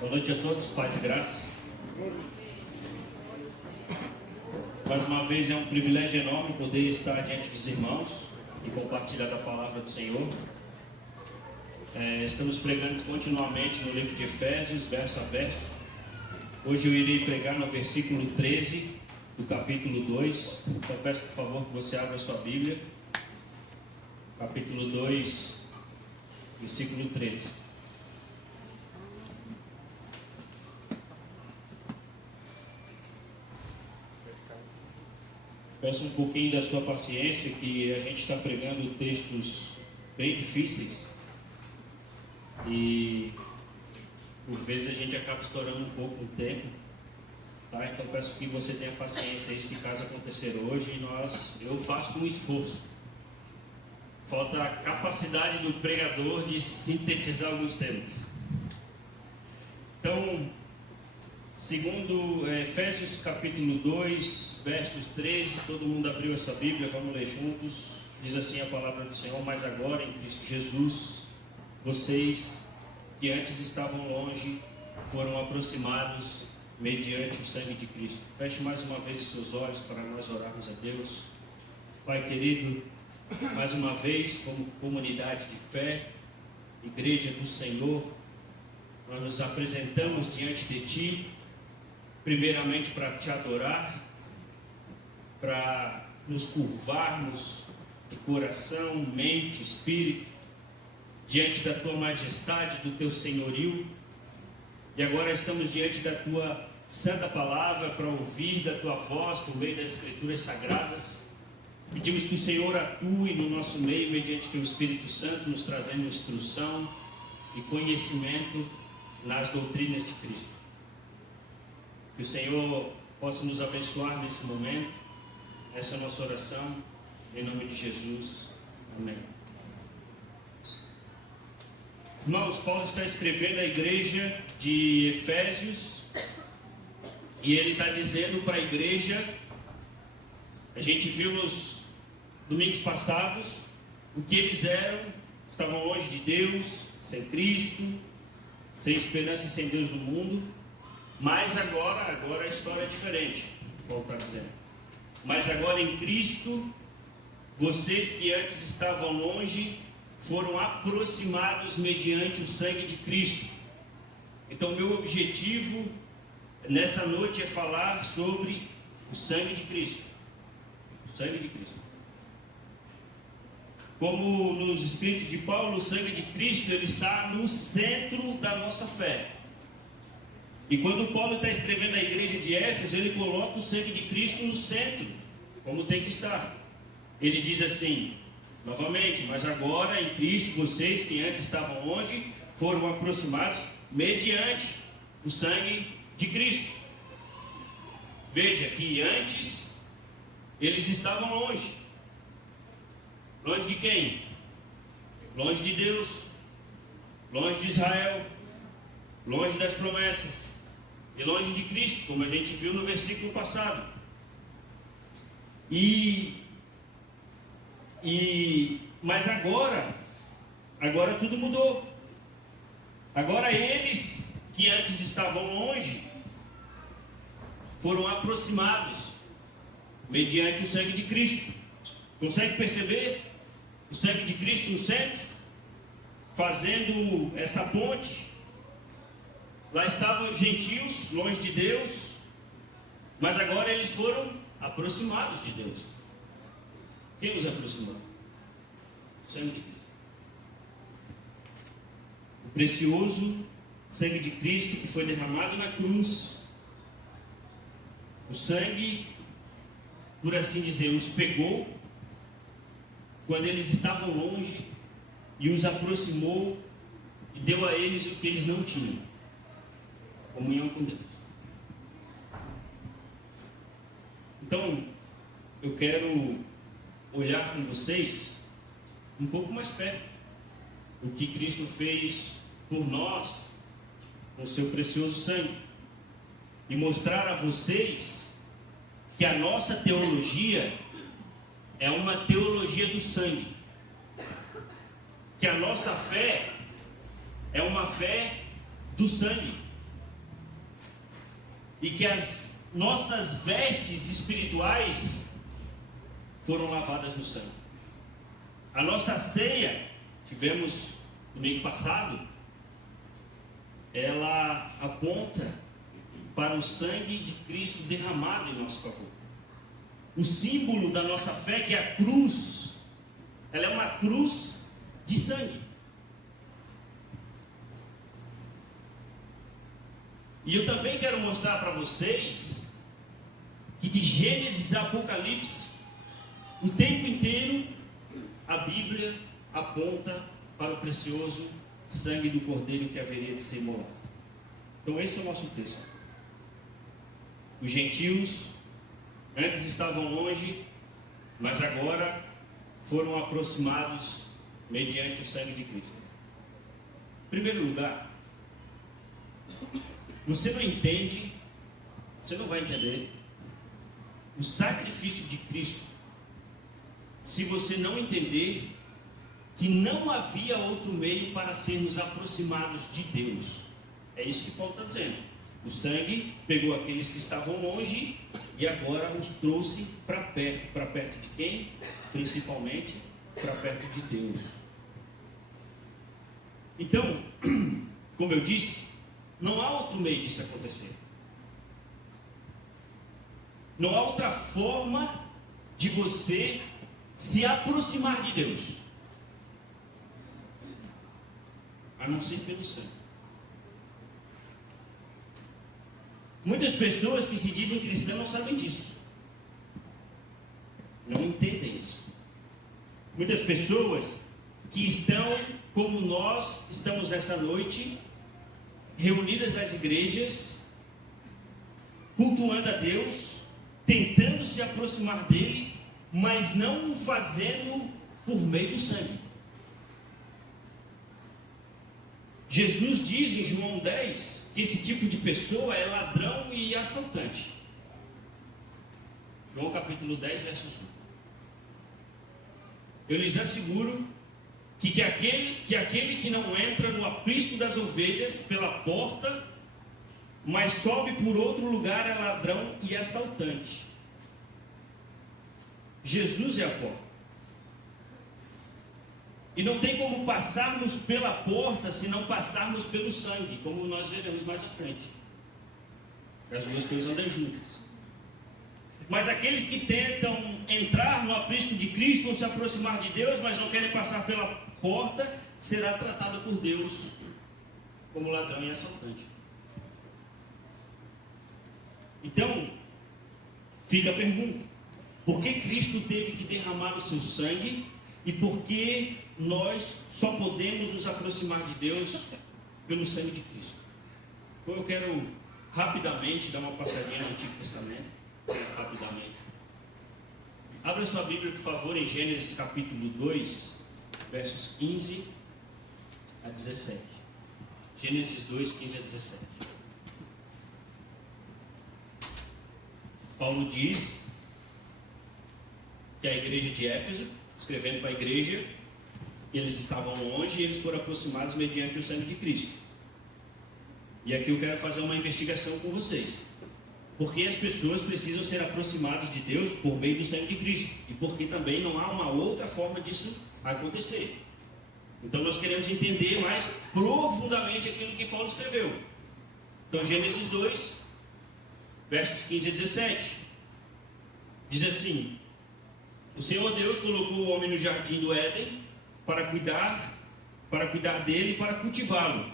Boa noite a todos, paz e graça. Mais uma vez é um privilégio enorme poder estar diante dos irmãos e compartilhar da palavra do Senhor. Estamos pregando continuamente no livro de Efésios, verso a verso. Hoje eu irei pregar no versículo 13 do capítulo 2. Então peço por favor que você abra a sua Bíblia. Capítulo 2, versículo 13. Peço um pouquinho da sua paciência, que a gente está pregando textos bem difíceis e por vezes a gente acaba estourando um pouco o tempo, tá? Então peço que você tenha paciência aí se caso acontecer hoje. Eu faço um esforço. Falta a capacidade do pregador de sintetizar alguns temas. Então, segundo Efésios capítulo 2, versos 13, todo mundo abriu essa Bíblia, vamos ler juntos. Diz assim a palavra do Senhor: mas agora em Cristo Jesus, vocês que antes estavam longe, foram aproximados mediante o sangue de Cristo. Feche mais uma vez os seus olhos para nós orarmos a Deus. Pai querido, mais uma vez, como comunidade de fé, Igreja do Senhor, nós nos apresentamos diante de Ti, primeiramente para Te adorar, para nos curvarmos de coração, mente, espírito, diante da Tua majestade, do Teu senhorio. E agora estamos diante da Tua santa palavra para ouvir da Tua voz por meio das Escrituras Sagradas. Pedimos que o Senhor atue no nosso meio mediante Teu Espírito Santo, nos trazendo instrução e conhecimento nas doutrinas de Cristo. Que o Senhor possa nos abençoar nesse momento. Essa é a nossa oração, em nome de Jesus. Amém. Irmãos, Paulo está escrevendo à igreja de Efésios e ele está dizendo para a igreja, a gente viu nos domingos passados o que eles eram: estavam longe de Deus, sem Cristo, sem esperança e sem Deus no mundo. Mas agora a história é diferente. Paulo está dizendo: mas agora em Cristo, vocês que antes estavam longe, foram aproximados mediante o sangue de Cristo. Então meu objetivo nessa noite é falar sobre o sangue de Cristo. O sangue de Cristo. Como nos escritos de Paulo, o sangue de Cristo ele está no centro da nossa fé. E quando Paulo está escrevendo à igreja de Éfeso, ele coloca o sangue de Cristo no centro, como tem que estar. Ele diz assim, novamente: mas agora em Cristo, vocês que antes estavam longe, foram aproximados mediante o sangue de Cristo. Veja que antes eles estavam longe. Longe de quem? Longe de Deus, longe de Israel, longe das promessas e longe de Cristo, como a gente viu no versículo passado. Mas agora tudo mudou. Agora eles que antes estavam longe foram aproximados mediante o sangue de Cristo. Consegue perceber o sangue de Cristo no centro, fazendo essa ponte? Lá estavam os gentios, longe de Deus, mas agora eles foram aproximados de Deus. Quem os aproximou? O sangue de Cristo. O precioso sangue de Cristo que foi derramado na cruz. O sangue, por assim dizer, os pegou quando eles estavam longe e os aproximou e deu a eles o que eles não tinham: comunhão com Deus. Então, eu quero olhar com vocês um pouco mais perto o que Cristo fez por nós com o seu precioso sangue e mostrar a vocês que a nossa teologia é uma teologia do sangue, que a nossa fé é uma fé do sangue. e que as nossas vestes espirituais foram lavadas no sangue. A nossa ceia, tivemos domingo passado, ela aponta para o sangue de Cristo derramado em nosso favor. O símbolo da nossa fé, que é a cruz, ela é uma cruz de sangue. E eu também quero mostrar para vocês que de Gênesis a Apocalipse, o tempo inteiro, a Bíblia aponta para o precioso sangue do Cordeiro que haveria de ser imolado. Então esse é o nosso texto. Os gentios antes estavam longe, mas agora foram aproximados mediante o sangue de Cristo. Em primeiro lugar, você não entende, você não vai entender o sacrifício de Cristo se você não entender que não havia outro meio para sermos aproximados de Deus. É isso que Paulo está dizendo. O sangue pegou aqueles que estavam longe e agora os trouxe para perto. Para perto de quem? Principalmente para perto de Deus. Então, como eu disse, não há outro meio disso acontecer. Não há outra forma de você se aproximar de Deus a não ser pelo sangue. Muitas pessoas que se dizem cristãs não sabem disso, não entendem isso. Muitas pessoas que estão como nós estamos nessa noite, reunidas nas igrejas, cultuando a Deus, tentando se aproximar dele, mas não o fazendo por meio do sangue. Jesus diz em João 10 que esse tipo de pessoa é ladrão e assaltante. João capítulo 10, versos 1. Eu lhes asseguro que aquele que não entra no aprisco das ovelhas pela porta, mas sobe por outro lugar, é ladrão e assaltante. Jesus é a porta. E não tem como passarmos pela porta se não passarmos pelo sangue, como nós veremos mais à frente. As duas coisas andam juntas. Mas aqueles que tentam entrar no aprisco de Cristo ou se aproximar de Deus, mas não querem passar pela porta, será tratado por Deus como ladrão e assaltante. Então, fica a pergunta: por que Cristo teve que derramar o seu sangue e por que nós só podemos nos aproximar de Deus pelo sangue de Cristo? Então eu quero rapidamente dar uma passadinha no Antigo Testamento. Rapidamente. Abra sua Bíblia, por favor, em Gênesis capítulo 2, versos 15 a 17. Gênesis 2, 15 a 17. Paulo diz que a igreja de Éfeso, escrevendo para a igreja, eles estavam longe e eles foram aproximados mediante o sangue de Cristo. E aqui eu quero fazer uma investigação com vocês. Porque as pessoas precisam ser aproximadas de Deus por meio do sangue de Cristo. E porque também não há uma outra forma disso acontecer. Então nós queremos entender mais profundamente aquilo que Paulo escreveu. Então Gênesis 2, versos 15 a 17. Diz assim: o Senhor Deus colocou o homem no jardim do Éden para cuidar dele e para cultivá-lo.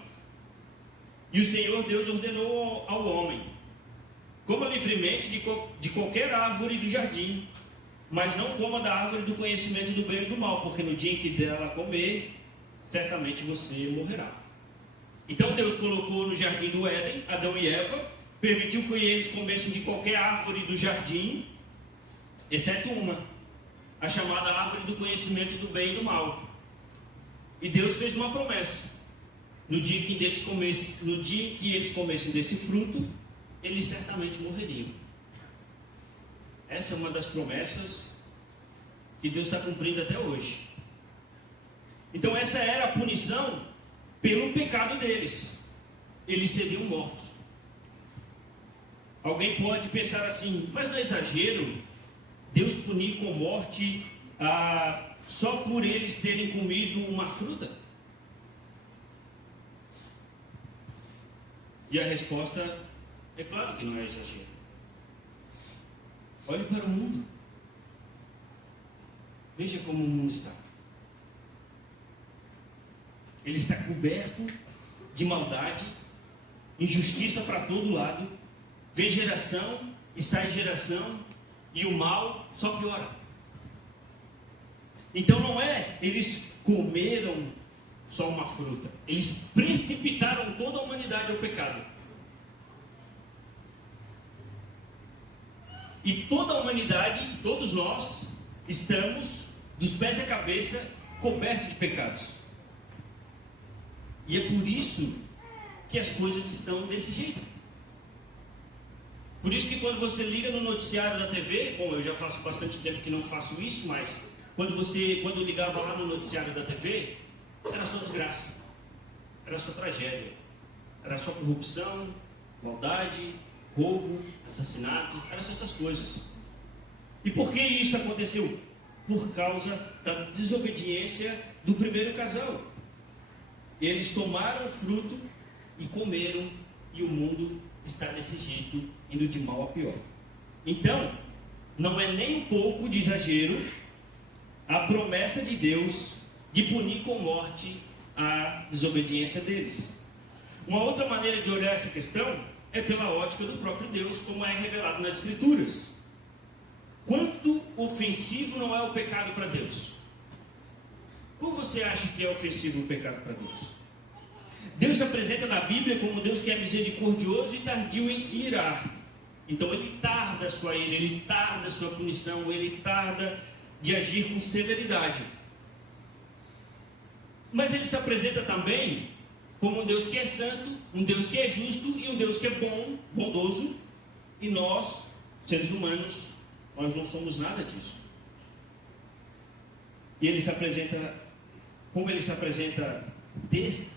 E o Senhor Deus ordenou ao homem: coma livremente de qualquer árvore do jardim, mas não coma da árvore do conhecimento do bem e do mal, porque no dia em que dela comer, certamente você morrerá. Então Deus colocou no jardim do Éden Adão e Eva, permitiu que eles comessem de qualquer árvore do jardim, exceto uma, a chamada árvore do conhecimento do bem e do mal. E Deus fez uma promessa: no dia que eles comessem desse fruto, eles certamente morreriam. Essa é uma das promessas que Deus está cumprindo até hoje. Então essa era a punição pelo pecado deles. Eles seriam mortos. Alguém pode pensar assim, mas não é exagero Deus punir com morte só por eles terem comido uma fruta? E a resposta é claro que não é exagero. Olhe para o mundo. Veja como o mundo está. Ele está coberto de maldade, injustiça para todo lado. Vem geração e sai geração, e o mal só piora. Então não é eles comeram só uma fruta, eles precipitaram toda a humanidade ao pecado. E toda a humanidade, todos nós, estamos dos pés à cabeça cobertos de pecados. E é por isso que as coisas estão desse jeito. Por isso que quando você liga no noticiário da TV, bom, eu já faço bastante tempo que não faço isso, mas quando eu ligava lá no noticiário da TV, era só desgraça, era só tragédia, era só corrupção, maldade, roubo, assassinato, era só essas coisas. E por que isso aconteceu? Por causa da desobediência do primeiro casal. Eles tomaram o fruto e comeram, e o mundo está desse jeito, indo de mal a pior. Então, não é nem um pouco de exagero a promessa de Deus de punir com morte a desobediência deles. Uma outra maneira de olhar essa questão é pela ótica do próprio Deus, como é revelado nas Escrituras. Quanto ofensivo não é o pecado para Deus? Como você acha que é ofensivo o pecado para Deus? Deus se apresenta na Bíblia como Deus que é misericordioso e tardio em se irar. Então ele tarda a sua ira, ele tarda a sua punição, ele tarda de agir com severidade. Mas ele se apresenta também como um Deus que é santo, um Deus que é justo e um Deus que é bom, bondoso. E nós, seres humanos, nós não somos nada disso. E ele se apresenta, como ele se apresenta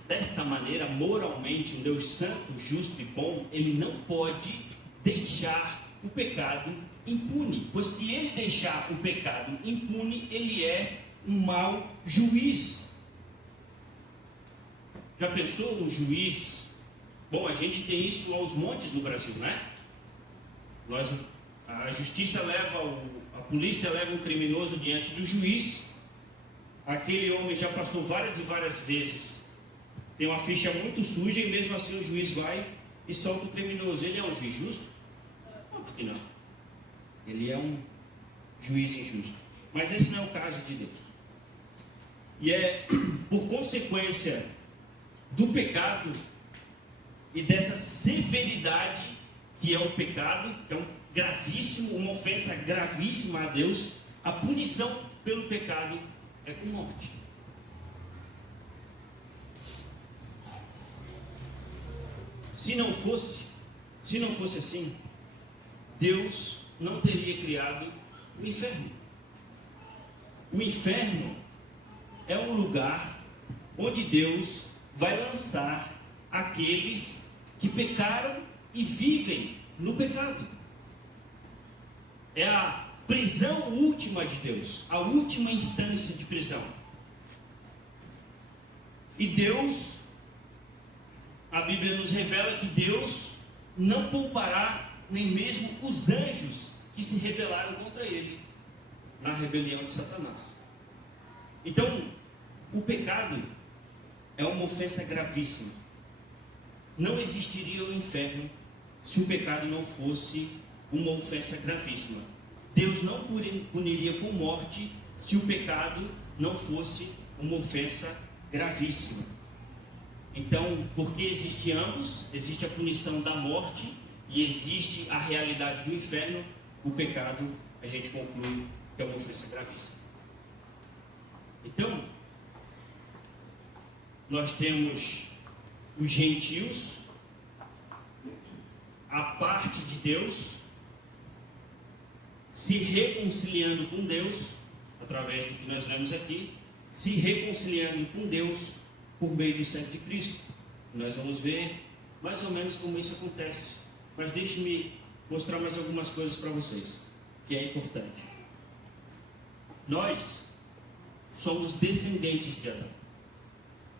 desta maneira, moralmente, um Deus santo, justo e bom, ele não pode deixar o pecado impune, pois se ele deixar o pecado impune, ele é um mau juiz. Já pensou um juiz? Bom, a gente tem isso aos montes no Brasil, né? A justiça a polícia leva um criminoso diante do juiz. Aquele homem já passou várias e várias vezes, tem uma ficha muito suja e mesmo assim o juiz vai e solta o criminoso. Ele é um juiz justo? Óbvio que não. Ele é um juiz injusto. Mas esse não é o caso de Deus. E é por consequência do pecado e dessa severidade que é o pecado, que é uma ofensa gravíssima a Deus, a punição pelo pecado é com morte. Se não fosse assim, Deus não teria criado o inferno. O inferno é um lugar onde Deus vai lançar aqueles que pecaram e vivem no pecado. É a prisão última de Deus, a última instância de prisão. E Deus, a Bíblia nos revela que Deus não poupará nem mesmo os anjos que se rebelaram contra ele na rebelião de Satanás. Então, o pecado é uma ofensa gravíssima. Não existiria o inferno se o pecado não fosse uma ofensa gravíssima. Deus não puniria com morte se o pecado não fosse uma ofensa gravíssima. Então, porque existe ambos, existe a punição da morte e existe a realidade do inferno, o pecado, a gente conclui que é uma ofensa gravíssima. Então, nós temos os gentios, a parte de Deus, se reconciliando com Deus, através do que nós lemos aqui, se reconciliando com Deus por meio do sangue de Cristo. Nós vamos ver mais ou menos como isso acontece. Mas deixe-me mostrar mais algumas coisas para vocês, que é importante. Nós somos descendentes de Adão.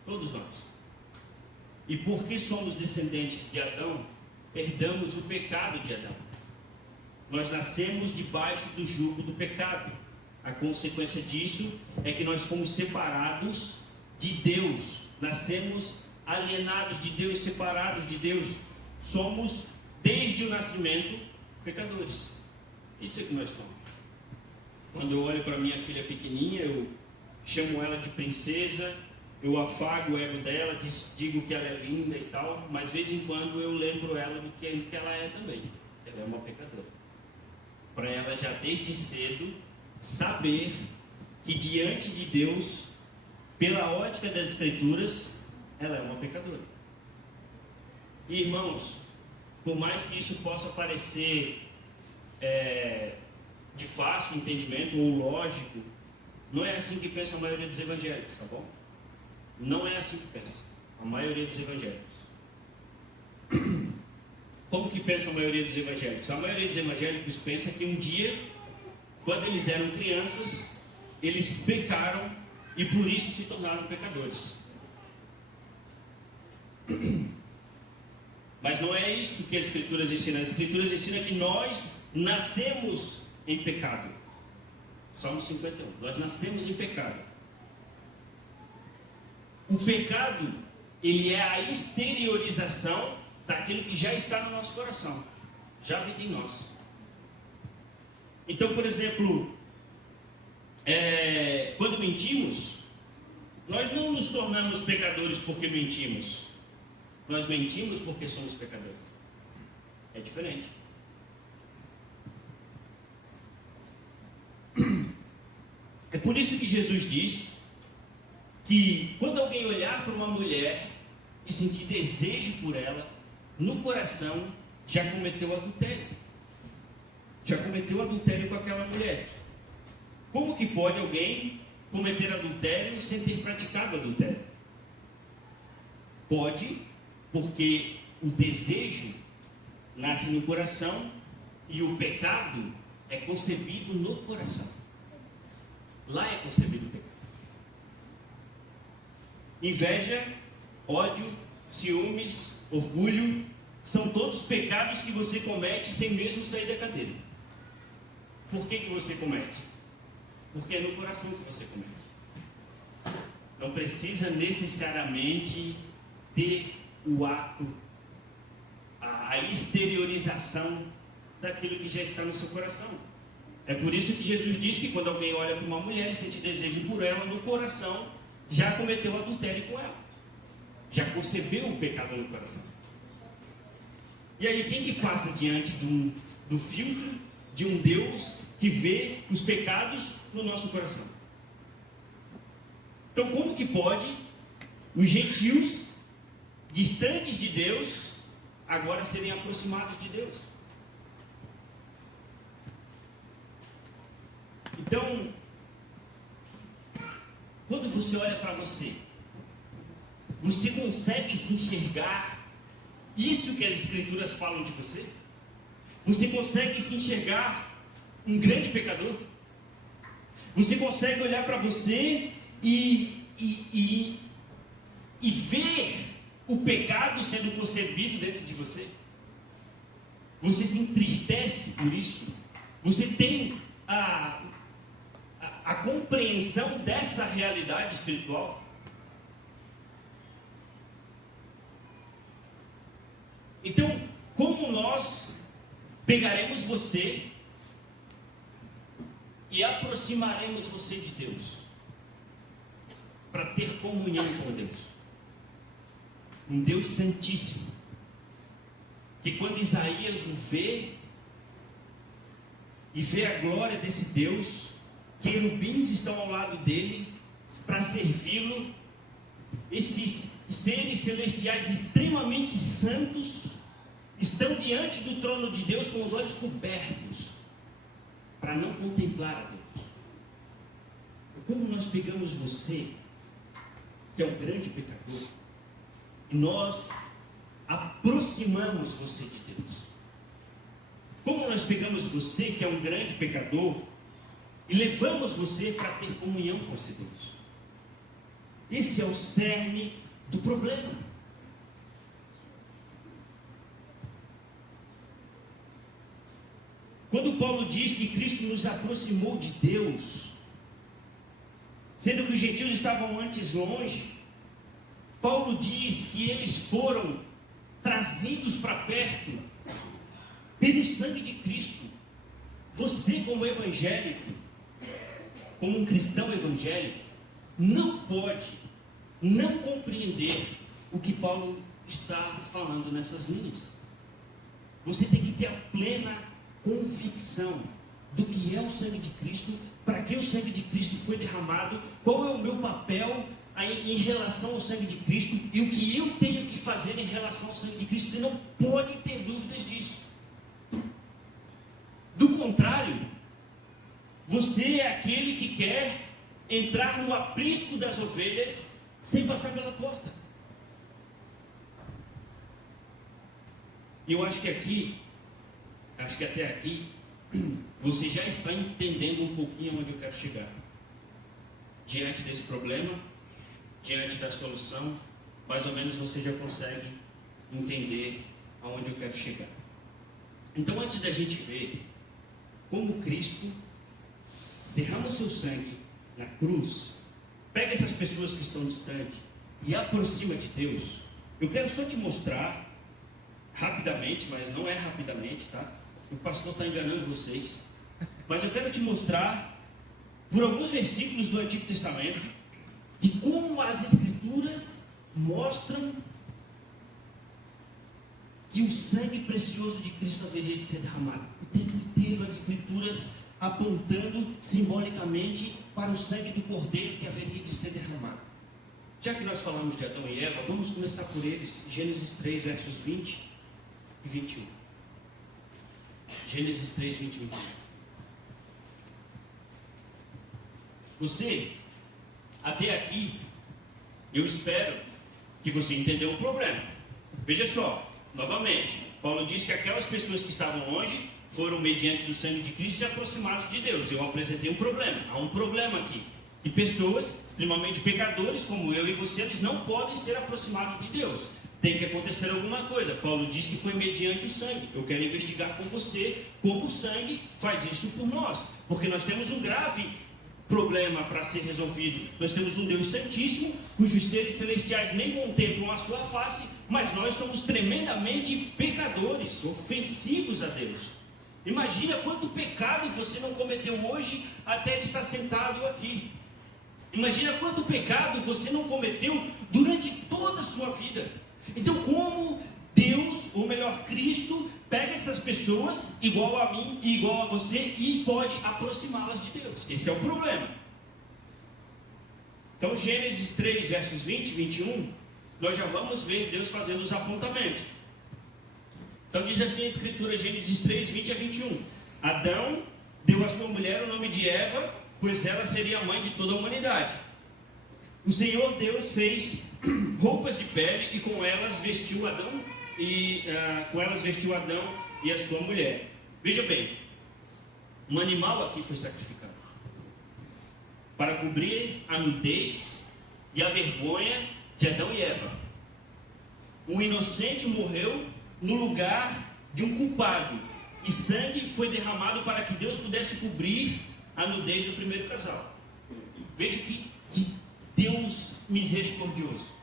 Todos nós. E porque somos descendentes de Adão, herdamos o pecado de Adão. Nós nascemos debaixo do jugo do pecado. A consequência disso é que nós fomos separados de Deus. Nascemos alienados de Deus, separados de Deus. Somos, desde o nascimento, pecadores. Isso é que nós somos. Quando eu olho para minha filha pequenininha, eu chamo ela de princesa, eu afago o ego dela, digo que ela é linda e tal, mas de vez em quando eu lembro ela do que ela é também. Ela é uma pecadora. Para ela já desde cedo saber que diante de Deus, pela ótica das Escrituras, ela é uma pecadora. E irmãos, por mais que isso possa parecer de fácil entendimento ou lógico, não é assim que pensa a maioria dos evangélicos, tá bom? Não é assim que pensa a maioria dos evangélicos. Como que pensa a maioria dos evangélicos? A maioria dos evangélicos pensa que um dia, quando eles eram crianças, eles pecaram e por isso se tornaram pecadores. Mas não é isso que as Escrituras ensinam. As Escrituras ensinam que nós nascemos em pecado. Salmo 51. Nós nascemos em pecado. O pecado, ele é a exteriorização daquilo que já está no nosso coração, já habita em nós. Então, por exemplo, quando mentimos, nós não nos tornamos pecadores porque mentimos. Nós mentimos porque somos pecadores. É diferente. É por isso que Jesus diz que quando alguém olhar para uma mulher e sentir desejo por ela, no coração já cometeu adultério. Já cometeu adultério com aquela mulher. Como que pode alguém cometer adultério sem ter praticado adultério? Pode, porque o desejo nasce no coração e o pecado é concebido no coração. Lá é concebido o pecado. Inveja, ódio, ciúmes, orgulho, são todos pecados que você comete sem mesmo sair da cadeira. Por que você comete? Porque é no coração que você comete. Não precisa necessariamente ter o ato, a exteriorização daquilo que já está no seu coração. É por isso que Jesus diz que quando alguém olha para uma mulher e sente desejo por ela, no coração já cometeu adultério com ela. Já concebeu o pecado no coração. E aí quem que passa diante do filtro de um Deus que vê os pecados no nosso coração? Então como que pode os gentios distantes de Deus agora serem aproximados de Deus? Então, quando você olha para você, você consegue se enxergar isso que as Escrituras falam de você? Você consegue se enxergar um grande pecador? Você consegue olhar para você e ver o pecado sendo concebido dentro de você? Você se entristece por isso? Você tem a compreensão dessa realidade espiritual? Então, como nós pegaremos você e aproximaremos você de Deus para ter comunhão com Deus? Um Deus santíssimo, que quando Isaías o vê e vê a glória desse Deus, querubins estão ao lado dele para servi-lo, esses seres celestiais extremamente santos estão diante do trono de Deus com os olhos cobertos para não contemplar a Deus. Como nós pegamos você, que é um grande pecador, e nós aproximamos você de Deus? Como nós pegamos você, que é um grande pecador, e levamos você para ter comunhão com esse Deus. Esse é o cerne do problema. Quando Paulo diz que Cristo nos aproximou de Deus, sendo que os gentios estavam antes longe, Paulo diz que eles foram trazidos para perto pelo sangue de Cristo. Você, como evangélico, como um cristão evangélico, não pode não compreender o que Paulo está falando nessas linhas. Você tem que ter a plena convicção do que é o sangue de Cristo, para que o sangue de Cristo foi derramado, qual é o meu papel em relação ao sangue de Cristo e o que eu tenho que fazer em relação ao sangue de Cristo. Você não pode ter dúvidas disso. Do contrário, você é aquele que quer entrar no aprisco das ovelhas sem passar pela porta. E eu acho que até aqui, você já está entendendo um pouquinho onde eu quero chegar. Diante desse problema, diante da solução, mais ou menos você já consegue entender aonde eu quero chegar. Então, antes da gente ver como Cristo derrama o seu sangue na cruz, pega essas pessoas que estão distantes e aproxima de Deus, eu quero só te mostrar rapidamente, mas não é rapidamente, tá? O pastor está enganando vocês, mas eu quero te mostrar por alguns versículos do Antigo Testamento de como as Escrituras mostram que o sangue precioso de Cristo haveria de ser derramado. O tempo inteiro as Escrituras apontando simbolicamente para o sangue do Cordeiro que haveria de ser derramado. Já que nós falamos de Adão e Eva, vamos começar por eles. Gênesis 3, versos 20 e 21. Gênesis 3, 20 e 21. Você, até aqui, eu espero que você entendeu o problema. Veja só, novamente, Paulo diz que aquelas pessoas que estavam longe foram, mediante o sangue de Cristo, aproximados de Deus. Eu apresentei um problema. Há um problema aqui. Que pessoas extremamente pecadores, como eu e você, eles não podem ser aproximados de Deus. Tem que acontecer alguma coisa. Paulo diz que foi mediante o sangue. Eu quero investigar com você como o sangue faz isso por nós. Porque nós temos um grave problema para ser resolvido. Nós temos um Deus Santíssimo, cujos seres celestiais nem contemplam a sua face, mas nós somos tremendamente pecadores, ofensivos a Deus. Imagina quanto pecado você não cometeu hoje até ele estar sentado aqui. Imagina quanto pecado você não cometeu durante toda a sua vida. Então, como Deus, ou melhor, Cristo, pega essas pessoas, igual a mim e igual a você, e pode aproximá-las de Deus? Esse é o problema. Então, Gênesis 3, versos 20 e 21, nós já vamos ver Deus fazendo os apontamentos. Então, diz assim a Escritura, Gênesis 3, 20 a 21. Adão deu à sua mulher o nome de Eva, pois ela seria a mãe de toda a humanidade. O Senhor Deus fez roupas de pele e com elas vestiu Adão e a sua mulher. Veja bem, um animal aqui foi sacrificado para cobrir a nudez e a vergonha de Adão e Eva. Um inocente morreu no lugar de um culpado, e sangue foi derramado para que Deus pudesse cobrir a nudez do primeiro casal. Veja que Deus misericordioso.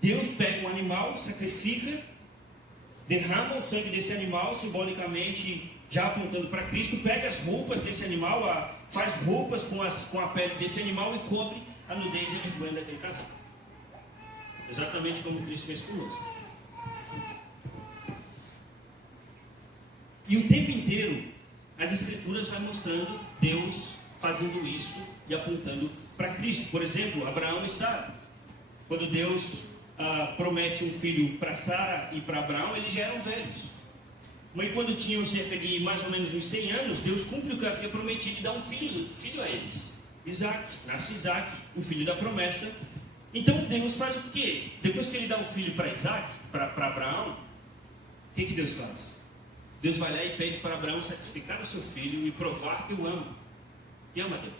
Deus pega um animal, sacrifica, derrama o sangue desse animal, simbolicamente já apontando para Cristo, pega as roupas desse animal, faz roupas com a pele desse animal e cobre a nudez e a vergonha daquele casal. Exatamente como Cristo fez conosco. E o tempo inteiro as Escrituras vão mostrando Deus fazendo isso e apontando para Cristo. Por exemplo, Abraão e Sara. Quando Deus promete um filho para Sara e para Abraão, eles já eram velhos. Mas quando tinham cerca de mais ou menos uns 100 anos, Deus cumpre o que havia prometido e dá um filho a eles. Isaac. Nasce Isaac, o filho da promessa. Então Deus faz o quê? Depois que ele dá um filho para Isaac, para Abraão, o que Deus faz? Deus vai lá e pede para Abraão sacrificar o seu filho e provar que o ama. Que ama Deus,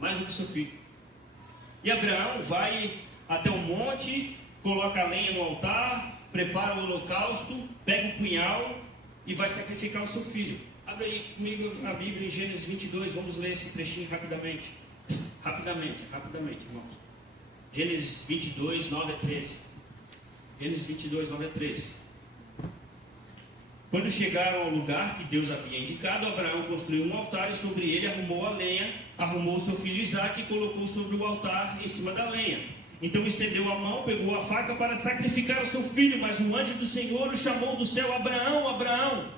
mais do que o seu filho. E Abraão vai até o monte, coloca a lenha no altar, prepara o holocausto, pega o punhal e vai sacrificar o seu filho. Abre aí comigo a Bíblia em Gênesis 22, vamos ler esse trechinho rapidamente. Rapidamente, irmãos. Gênesis 22, 9 a 13. Gênesis 22, 9 a 13. Quando chegaram ao lugar que Deus havia indicado, Abraão construiu um altar e sobre ele arrumou a lenha, arrumou seu filho Isaque e colocou sobre o altar em cima da lenha. Então estendeu a mão, pegou a faca para sacrificar o seu filho, mas um anjo do Senhor o chamou do céu: Abraão, Abraão.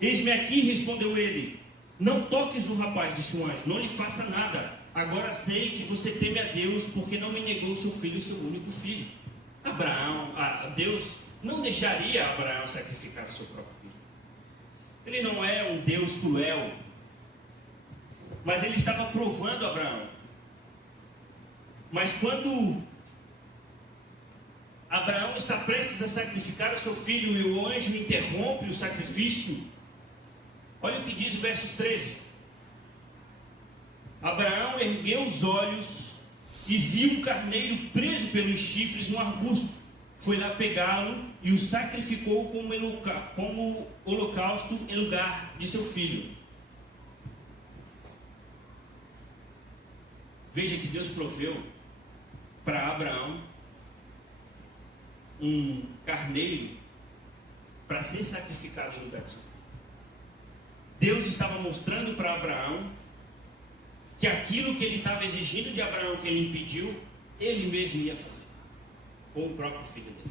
Eis-me aqui, respondeu ele. Não toques no rapaz, disse o anjo, não lhe faça nada. Agora sei que você teme a Deus, porque não me negou o seu filho, o seu único filho. Deus não deixaria Abraão sacrificar o seu próprio filho. Ele não é um Deus cruel, mas ele estava provando Abraão. Mas quando Abraão está prestes a sacrificar o seu filho e o anjo interrompe o sacrifício, olha o que diz o verso 13. Abraão ergueu os olhos e viu um carneiro preso pelos chifres no arbusto. Foi lá pegá-lo e o sacrificou como holocausto em lugar de seu filho. Veja que Deus proveu para Abraão um carneiro para ser sacrificado em lugar de seu filho. Deus estava mostrando para Abraão que aquilo que ele estava exigindo de Abraão, que ele impediu, ele mesmo ia fazer com o próprio filho dele.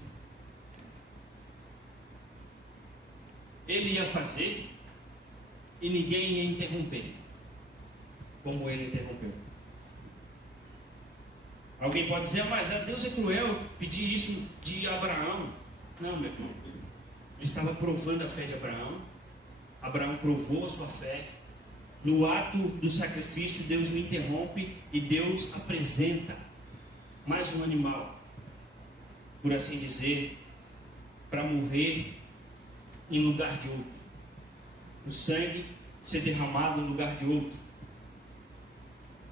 Ele ia fazer e ninguém ia interromper, como ele interrompeu. Alguém pode dizer: mas Deus é cruel pedir isso de Abraão. Não, meu irmão. Ele estava provando a fé de Abraão. Abraão provou a sua fé. No ato do sacrifício, Deus o interrompe e Deus apresenta mais um animal, por assim dizer, para morrer em lugar de outro. O sangue ser derramado em lugar de outro.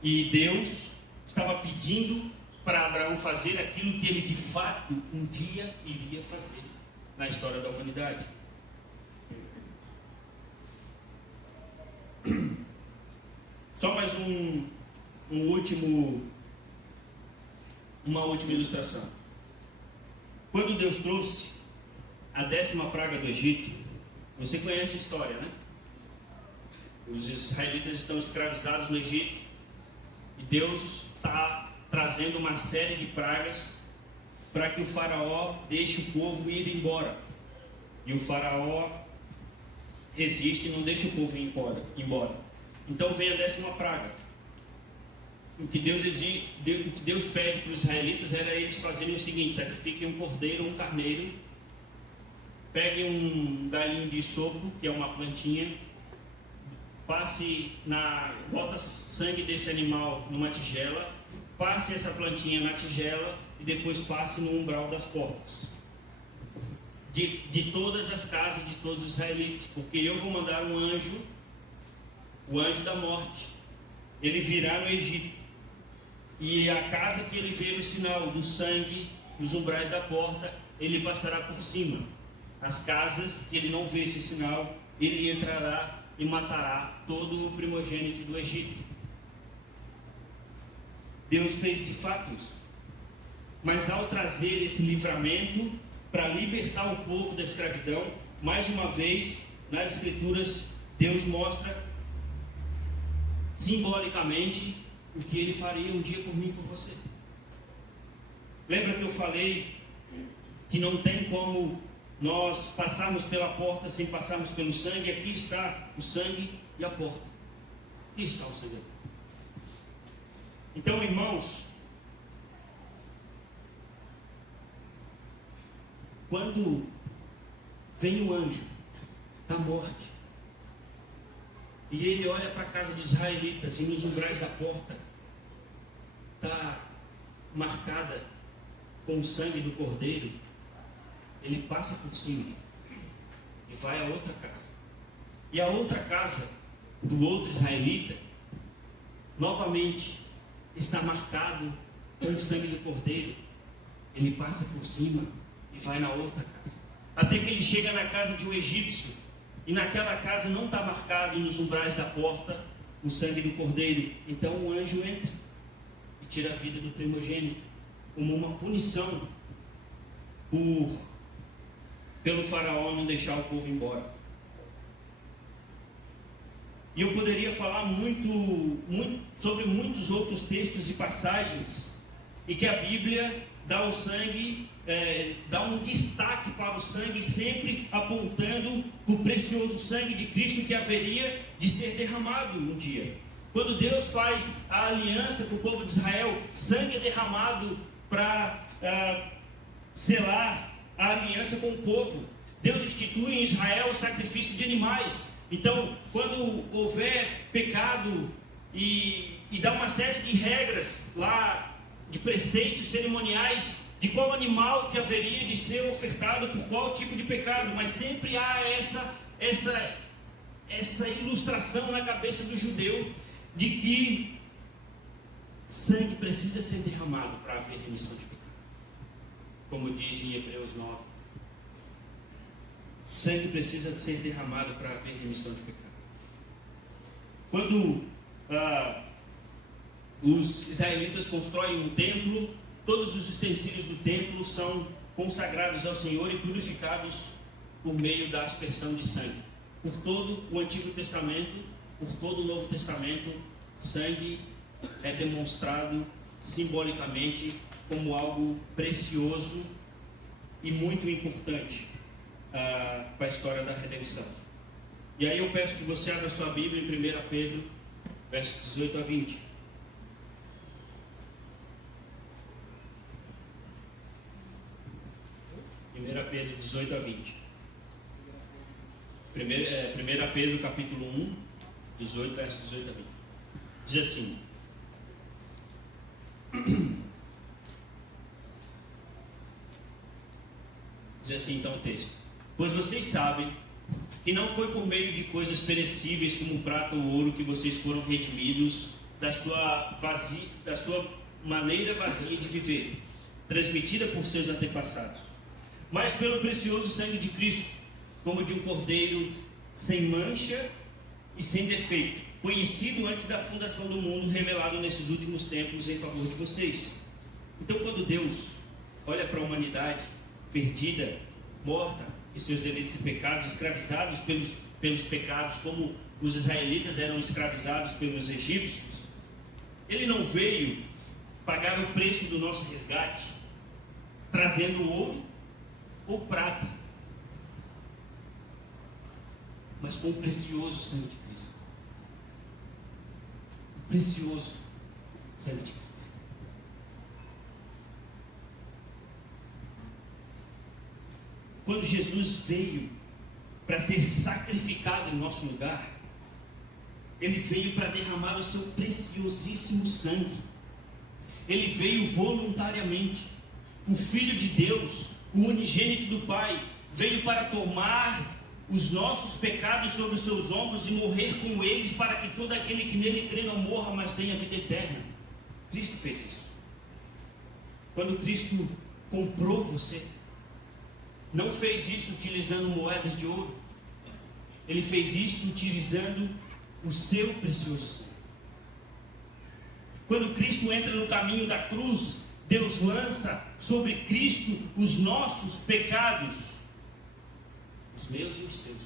E Deus estava pedindo para Abraão fazer aquilo que ele de fato um dia iria fazer na história da humanidade. Só mais uma última ilustração. Quando Deus trouxe a 10ª praga do Egito, você conhece a história, né? Os israelitas estão escravizados no Egito e Deus está trazendo uma série de pragas para que o faraó deixe o povo ir embora. E o faraó resiste e não deixa o povo ir embora. Então vem a 10ª praga. O que Deus pede para os israelitas era eles fazerem o seguinte: sacrifiquem um cordeiro ou um carneiro, peguem um galinho de sopro, que é uma plantinha, bota sangue desse animal numa tigela, passe essa plantinha na tigela e depois passe no umbral das portas de todas as casas de todos os israelitas, porque eu vou mandar um anjo, o anjo da morte. Ele virá no Egito, e a casa que ele vê o sinal do sangue nos umbrais da porta, ele passará por cima. As casas que ele não vê esse sinal, ele entrará e matará todo o primogênito do Egito. Deus fez de fato isso. Mas ao trazer esse livramento para libertar o povo da escravidão, mais uma vez, nas Escrituras, Deus mostra simbolicamente o que ele faria um dia por mim e por você. Lembra que eu falei que não tem como nós passarmos pela porta sem passarmos pelo sangue? Aqui está o sangue e a porta. Aqui está o sangue. Então, irmãos, quando vem o anjo da morte e ele olha para a casa dos israelitas e nos umbrais da porta está marcada com o sangue do cordeiro, ele passa por cima e vai a outra casa. E a outra casa do outro israelita, novamente, está marcado com o sangue do cordeiro. Ele passa por cima e vai na outra casa. Até que ele chega na casa de um egípcio. E naquela casa não está marcado nos umbrais da porta o sangue do cordeiro. Então o anjo entra e tira a vida do primogênito, como uma punição pelo faraó não deixar o povo embora. E eu poderia falar muito sobre muitos outros textos e passagens, e que a Bíblia dá o sangue, dá um destaque para o sangue, sempre apontando o precioso sangue de Cristo que haveria de ser derramado um dia. Quando Deus faz a aliança com o povo de Israel, sangue é derramado para selar a aliança com o povo. Deus institui em Israel o sacrifício de animais. Então, quando houver pecado e dá uma série de regras lá, de preceitos cerimoniais, de qual animal que haveria de ser ofertado por qual tipo de pecado, mas sempre há essa ilustração na cabeça do judeu de que sangue precisa ser derramado para haver remissão de pecado, como diz em Hebreus 9. Sangue precisa ser derramado para haver remissão de pecado. Quando os israelitas constroem um templo, todos os utensílios do templo são consagrados ao Senhor e purificados por meio da aspersão de sangue. Por todo o Antigo Testamento, por todo o Novo Testamento, sangue é demonstrado simbolicamente como algo precioso e muito importante para a história da redenção. E aí eu peço que você abra sua Bíblia em 1 Pedro, versos 18 a 20. 1 Pedro 18 a 20. 1 Pedro capítulo 1, 18, versos 18 a 20. Diz assim: diz assim então o texto: pois vocês sabem que não foi por meio de coisas perecíveis como prata ou ouro que vocês foram redimidos da sua maneira vazia de viver, transmitida por seus antepassados, mas pelo precioso sangue de Cristo, como de um cordeiro sem mancha e sem defeito, conhecido antes da fundação do mundo, revelado nesses últimos tempos em favor de vocês. Então, quando Deus olha para a humanidade perdida, morta, e seus delitos e pecados, escravizados pelos pecados, como os israelitas eram escravizados pelos egípcios, Ele não veio pagar o preço do nosso resgate, trazendo ouro ou prata, mas com o precioso sangue de Cristo. O precioso sangue de Cristo. Quando Jesus veio para ser sacrificado em nosso lugar, Ele veio para derramar o seu preciosíssimo sangue. Ele veio voluntariamente. O Filho de Deus, o unigênito do Pai, veio para tomar os nossos pecados sobre os seus ombros e morrer com eles, para que todo aquele que nele crê não morra, mas tenha vida eterna. Cristo fez isso. Quando Cristo comprou você, não fez isso utilizando moedas de ouro. Ele fez isso utilizando o seu precioso sangue. Quando Cristo entra no caminho da cruz, Deus lança sobre Cristo os nossos pecados, os meus e os seus.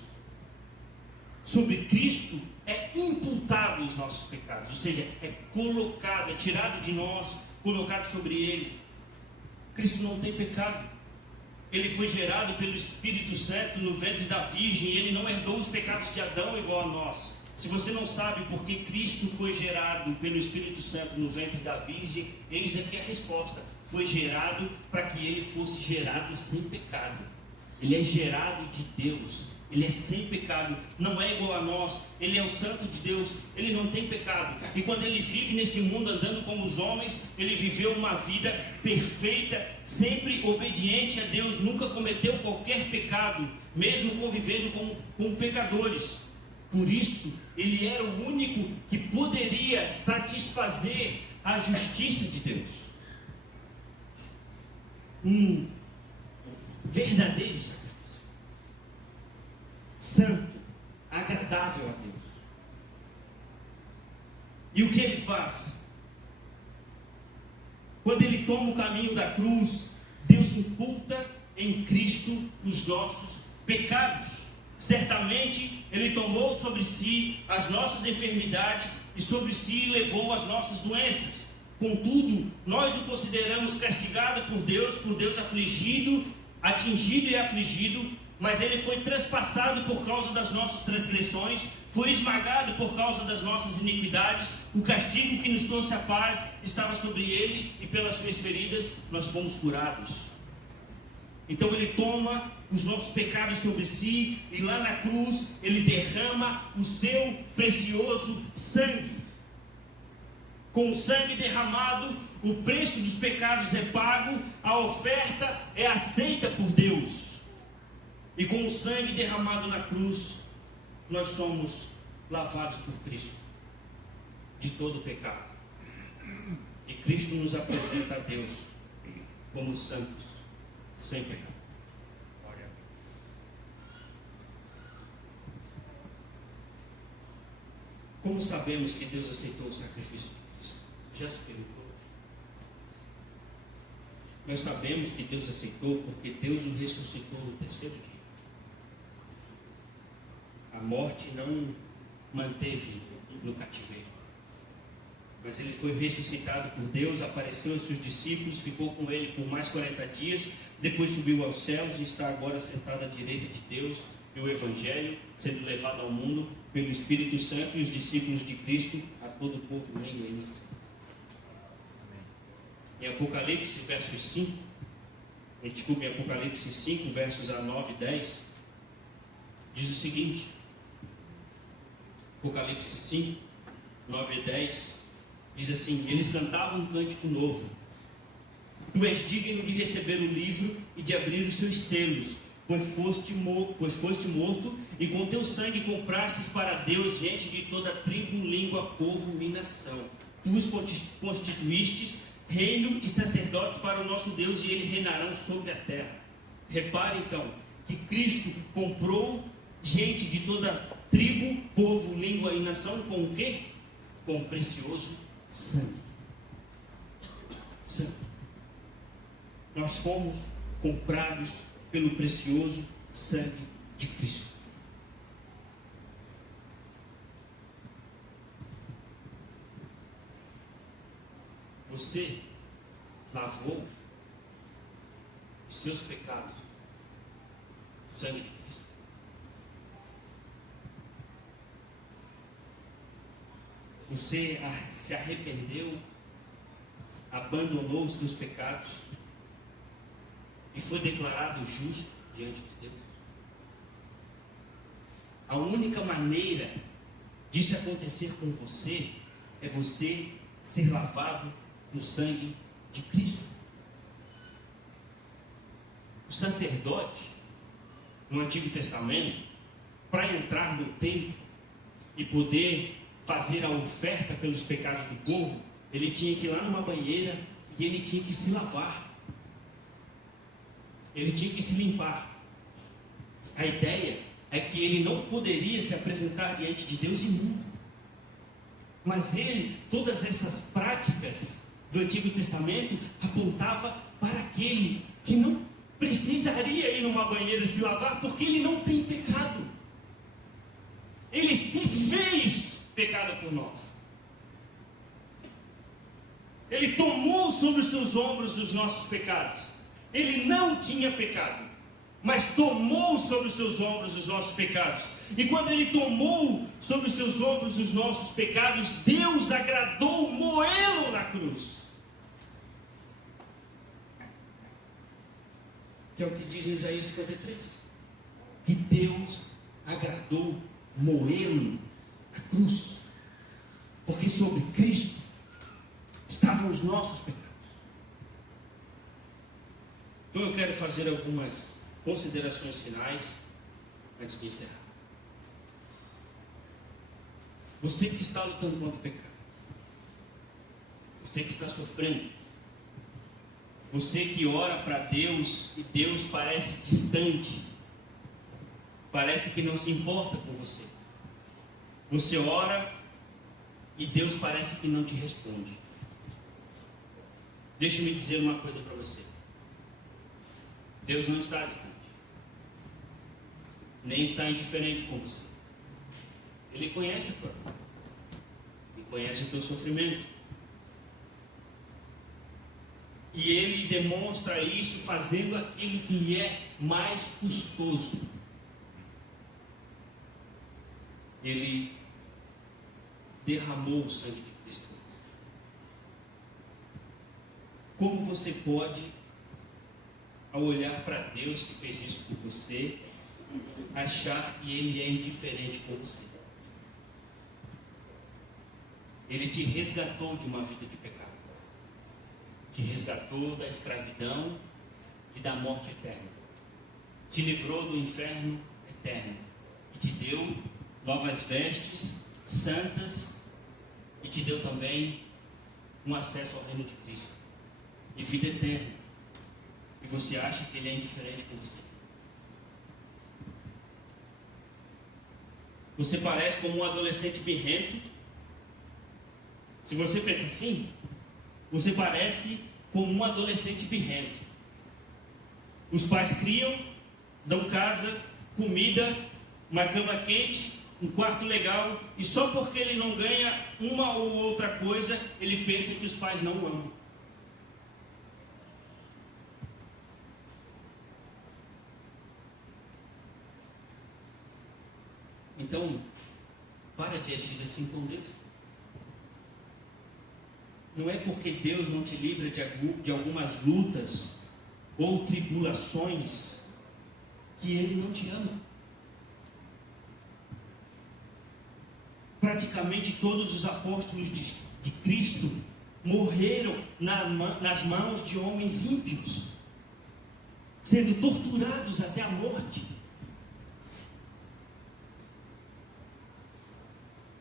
Sobre Cristo é imputado os nossos pecados, ou seja, é colocado, é tirado de nós, colocado sobre Ele. Cristo não tem pecado. Ele foi gerado pelo Espírito Santo no ventre da Virgem, e Ele não herdou os pecados de Adão igual a nós. Se você não sabe por que Cristo foi gerado pelo Espírito Santo no ventre da Virgem, eis aqui a resposta: foi gerado para que Ele fosse gerado sem pecado. Ele é gerado de Deus. Ele é sem pecado, não é igual a nós. Ele é o santo de Deus, ele não tem pecado. E quando ele vive neste mundo andando como os homens, ele viveu uma vida perfeita, sempre obediente a Deus, nunca cometeu qualquer pecado, mesmo convivendo com pecadores. Por isso, ele era o único que poderia satisfazer a justiça de Deus. Um verdadeiro sacrifício. Santo, agradável a Deus. E o que ele faz? Quando ele toma o caminho da cruz, Deus imputa em Cristo os nossos pecados. Certamente ele tomou sobre si as nossas enfermidades e sobre si levou as nossas doenças. Contudo, nós o consideramos castigado por Deus afligido, atingido e afligido. Mas ele foi transpassado por causa das nossas transgressões, foi esmagado por causa das nossas iniquidades. O castigo que nos trouxe a paz estava sobre ele, e pelas suas feridas nós fomos curados. Então ele toma os nossos pecados sobre si, e lá na cruz ele derrama o seu precioso sangue. Com o sangue derramado, o preço dos pecados é pago, a oferta é aceita por Deus. E com o sangue derramado na cruz, nós somos lavados por Cristo de todo o pecado. E Cristo nos apresenta a Deus como santos, sem pecado. Como sabemos que Deus aceitou o sacrifício de Cristo? Já se perguntou? Nós sabemos que Deus aceitou porque Deus o ressuscitou no terceiro dia. A morte não manteve no cativeiro, mas ele foi ressuscitado por Deus, apareceu aos seus discípulos, ficou com ele por mais 40 dias, depois subiu aos céus e está agora sentado à direita de Deus, e o Evangelho sendo levado ao mundo pelo Espírito Santo e os discípulos de Cristo a todo o povo, língua e nação. Em Apocalipse, versos 5, em Apocalipse 5, versos a 9 e 10, diz o seguinte: Apocalipse 5, 9 e 10, diz assim: eles cantavam um cântico novo. Tu és digno de receber o livro e de abrir os seus selos, pois foste morto, e com teu sangue comprastes para Deus gente de toda tribo, língua, povo e nação. Tu os constituístes reino e sacerdotes para o nosso Deus, e eles reinarão sobre a terra. Repare então que Cristo comprou gente de toda tribo, povo, língua e nação com o quê? Com o precioso sangue. Sangue. Nós fomos comprados pelo precioso sangue de Cristo. Você lavou os seus pecados no sangue de Cristo. Você se arrependeu, abandonou os seus pecados e foi declarado justo diante de Deus. A única maneira disso acontecer com você é você ser lavado no sangue de Cristo. O sacerdote, no Antigo Testamento, para entrar no templo e poder fazer a oferta pelos pecados do povo, ele tinha que ir lá numa banheira e ele tinha que se lavar. Ele tinha que se limpar. A ideia é que ele não poderia se apresentar diante de Deus imundo. Mas todas essas práticas do Antigo Testamento apontava para aquele que não precisaria ir numa banheira se lavar, porque ele não tem pecado. Ele se fez pecado por nós. Ele tomou sobre os seus ombros os nossos pecados. Ele não tinha pecado, mas tomou sobre os seus ombros os nossos pecados. E quando ele tomou sobre os seus ombros os nossos pecados, Deus agradou moê-lo na cruz. que é o que diz em Isaías 53, que Deus agradou moê-lo na cruz, porque sobre Cristo estavam os nossos pecados. Então eu quero fazer algumas considerações finais antes de encerrar. Você que está lutando contra o pecado, você que está sofrendo, você que ora para Deus e Deus parece distante, parece que não se importa com você. Você ora e Deus parece que não te responde. Deixa-me dizer uma coisa para você. Deus não está distante, nem está indiferente com você. Ele conhece a tua dor, Ele conhece o teu sofrimento. E Ele demonstra isso fazendo aquilo que lhe é mais custoso. Ele derramou o sangue de Cristo. Como você pode, ao olhar para Deus que fez isso por você, achar que Ele é indiferente com você? Ele te resgatou de uma vida de pecado, te resgatou da escravidão e da morte eterna, te livrou do inferno eterno e te deu novas vestes santas e te deu também um acesso ao reino de Cristo e vida eterna. E você acha que Ele é indiferente com você? Você parece como um adolescente birrento. Se você pensa assim, você parece como um adolescente birrento. Os pais criam, dão casa, comida, uma cama quente, um quarto legal, e só porque ele não ganha uma ou outra coisa, ele pensa que os pais não o amam. Então, para de agir assim com Deus. Não é porque Deus não te livra de algumas lutas ou tribulações que Ele não te ama. Praticamente todos os apóstolos de Cristo morreram nas mãos de homens ímpios, sendo torturados até a morte.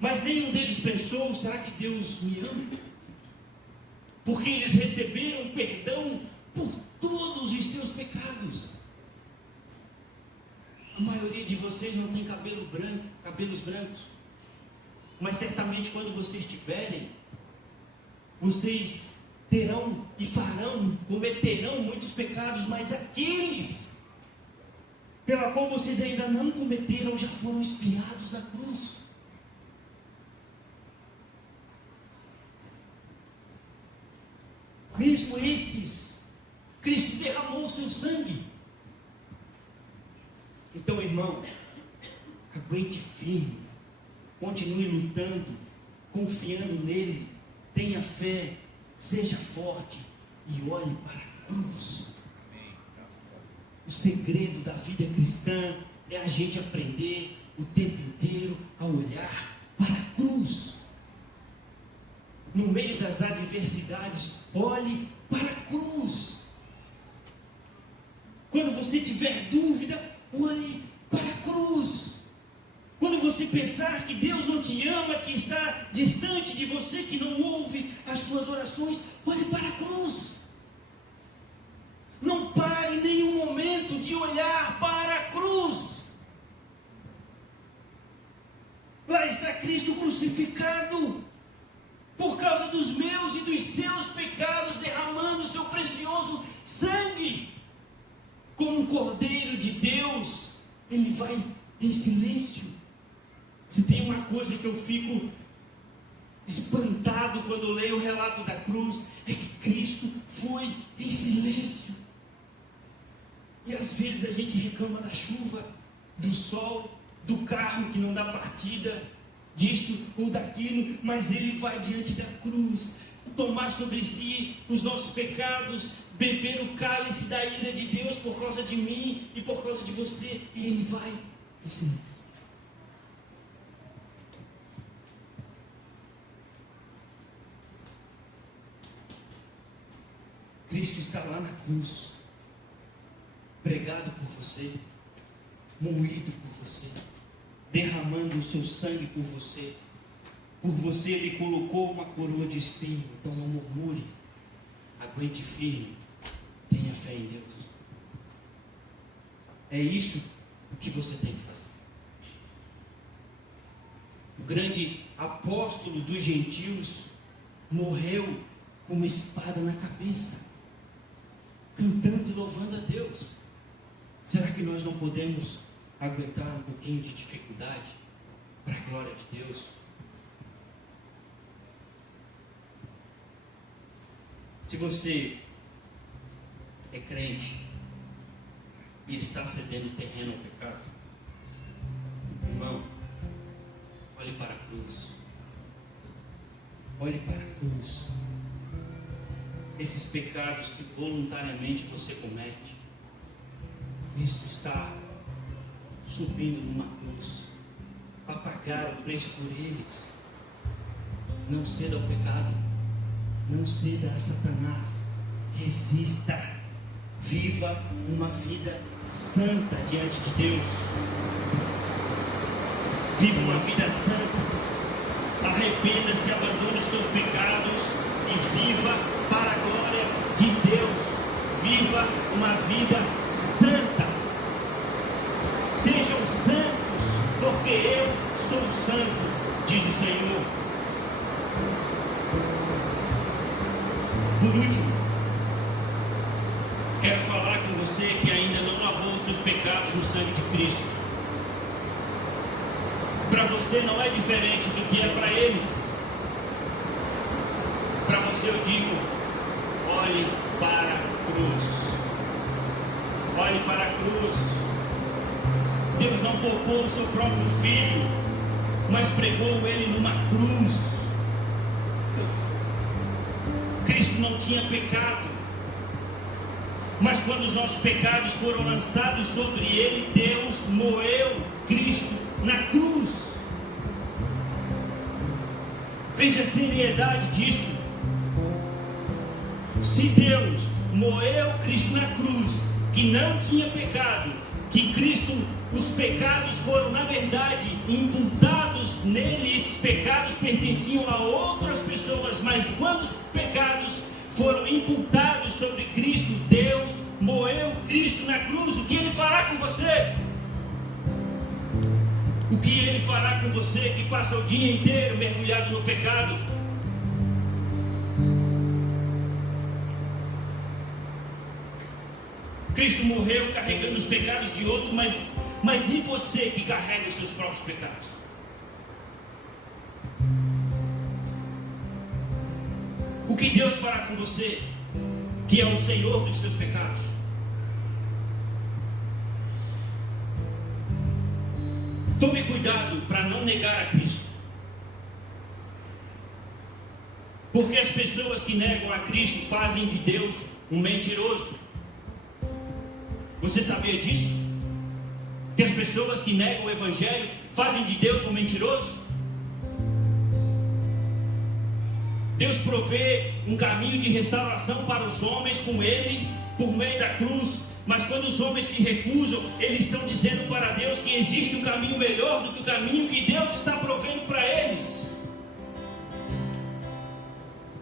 Mas nenhum deles pensou: será que Deus me ama? Porque eles receberam perdão por todos os seus pecados. A maioria de vocês não tem cabelos brancos, mas certamente quando vocês tiverem, vocês terão e cometerão muitos pecados, mas aqueles pela qual vocês ainda não cometeram já foram expiados na cruz. Mesmo esses, Cristo derramou o seu sangue. Então, irmão, aguente firme, continue lutando, confiando nele, tenha fé, seja forte e olhe para a cruz. O segredo da vida cristã é a gente aprender o tempo inteiro a olhar para a cruz. No meio das adversidades, olhe para a cruz. Quando você tiver dúvida, olhe para a cruz. Quando você pensar que Deus não te ama, que está distante de você, que não ouve as suas orações, olhe para a cruz. Não pare em nenhum momento de olhar para a cruz. Lá está Cristo crucificado, por causa dos meus e dos seus pecados, derramando o seu precioso sangue. Como um cordeiro de Deus, Ele vai em silêncio. Se tem uma coisa que eu fico espantado quando leio o relato da cruz, é que Cristo foi em silêncio. E às vezes a gente reclama da chuva, do sol, do carro que não dá partida, disso ou daquilo, mas Ele vai diante da cruz, tomar sobre si os nossos pecados, beber o cálice da ira de Deus por causa de mim e por causa de você, e Ele vai ensinar. Cristo está lá na cruz, pregado por você, moído por você, derramando o seu sangue por você. Por você Ele colocou uma coroa de espinho. Então não murmure, aguente firme, tenha fé em Deus. É isso o que você tem que fazer. O grande apóstolo dos gentios morreu com uma espada na cabeça, cantando e louvando a Deus. Será que nós não podemos aguentar um pouquinho de dificuldade para a glória de Deus? Se você é crente e está cedendo terreno ao pecado, irmão, olhe para a cruz. Olhe para a cruz. Esses pecados que voluntariamente você comete, Cristo está subindo numa cruz para pagar o preço por eles. Não ceda ao pecado. Não ceda a Satanás. Resista. Viva uma vida santa diante de Deus. Viva uma vida santa. Arrependa-se, abandone os seus pecados e viva para a glória de Deus. Viva uma vida santa. Sejam santos, porque eu sou santo, diz o Senhor. Por último, quero falar com você que ainda não lavou os seus pecados no sangue de Cristo. Para você não é diferente do que é para eles. Para você eu digo, olhe para a cruz. Olhe para a cruz. Deus não poupou o seu próprio filho, mas pregou ele numa cruz. Cristo não tinha pecado, mas quando os nossos pecados foram lançados sobre ele, Deus moeu Cristo na cruz. Veja a seriedade disso. Se Deus moeu Cristo na cruz, que não tinha pecado, que Cristo, os pecados foram na verdade imputados nele, esses pecados pertenciam a outras pessoas, mas quando os pecados foram imputados sobre Cristo, Deus moeu Cristo na cruz. O que Ele fará com você? O que Ele fará com você que passa o dia inteiro mergulhado no pecado? Cristo morreu carregando os pecados de outros, mas e você que carrega os seus próprios pecados? O que Deus fará com você, que é o Senhor dos seus pecados? Tome cuidado para não negar a Cristo. Porque as pessoas que negam a Cristo fazem de Deus um mentiroso. Você sabia disso? Que as pessoas que negam o Evangelho fazem de Deus um mentiroso? Deus provê um caminho de restauração para os homens com Ele, por meio da cruz. Mas quando os homens se recusam, eles estão dizendo para Deus que existe um caminho melhor do que o caminho que Deus está provendo para eles.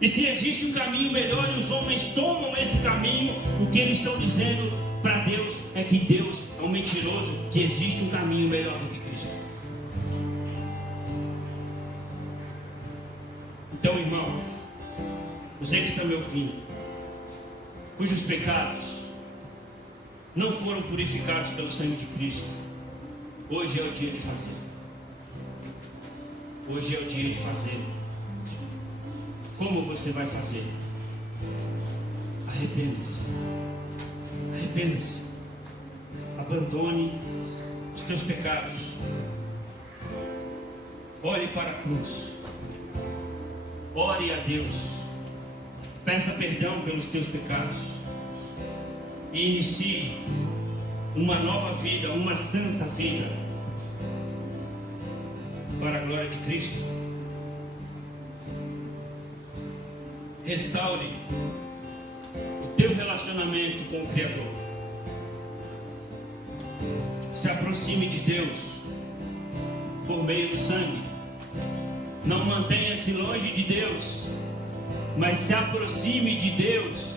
E se existe um caminho melhor e os homens tomam esse caminho, o que eles estão dizendo para Deus é que Deus é um mentiroso, que existe um caminho melhor do que Cristo. Então, irmão, você que está me ouvindo, cujos pecados não foram purificados pelo sangue de Cristo, hoje é o dia de fazer. Hoje é o dia de fazer. Como você vai fazer? Arrependa-se. Arrependa-se. Abandone os teus pecados. Olhe para a cruz. Ore a Deus. peça perdão pelos teus pecados e inicie uma nova vida, uma santa vida, para a glória de Cristo. Restaure o teu relacionamento com o Criador. Se aproxime de Deus por meio do sangue. Não mantenha-se longe de Deus, mas se aproxime de Deus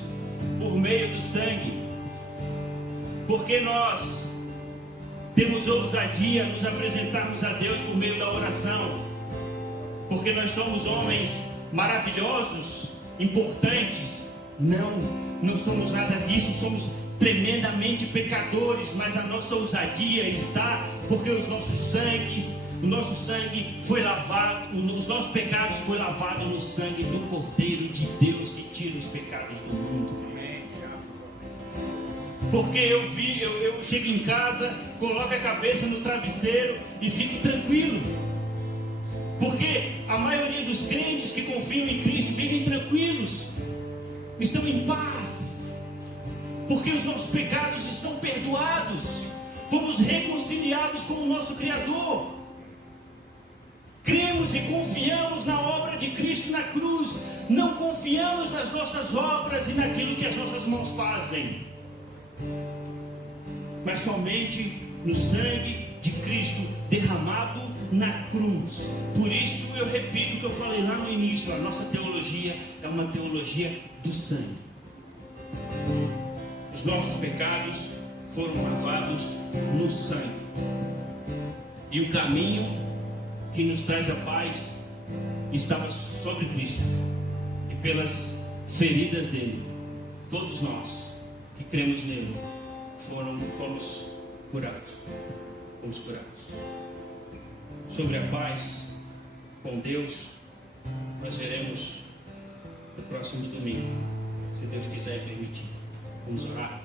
por meio do sangue. Porque nós temos ousadia nos apresentarmos a Deus por meio da oração. Porque nós somos homens maravilhosos, importantes. Não somos nada disso, somos tremendamente pecadores, mas a nossa ousadia está porque o nosso sangue foi lavado, os nossos pecados foi lavado no sangue do Cordeiro de Deus que tira os pecados do mundo. Amém. Graças a Deus. Porque eu chego em casa, coloco a cabeça no travesseiro e fico tranquilo. Porque a maioria dos crentes que confiam em Cristo vivem tranquilos, estão em paz, porque os nossos pecados estão perdoados, fomos reconciliados com o nosso Criador. Cremos e confiamos na obra de Cristo na cruz, não confiamos nas nossas obras e naquilo que as nossas mãos fazem, mas somente no sangue de Cristo derramado na cruz. Por isso eu repito o que eu falei lá no início: a nossa teologia é uma teologia do sangue. Os nossos pecados foram lavados no sangue, e o caminho que nos traz a paz estava sobre Cristo, e pelas feridas dele, todos nós que cremos nele fomos curados. Sobre a paz com Deus nós veremos no próximo domingo, se Deus quiser permitir. Vamos orar.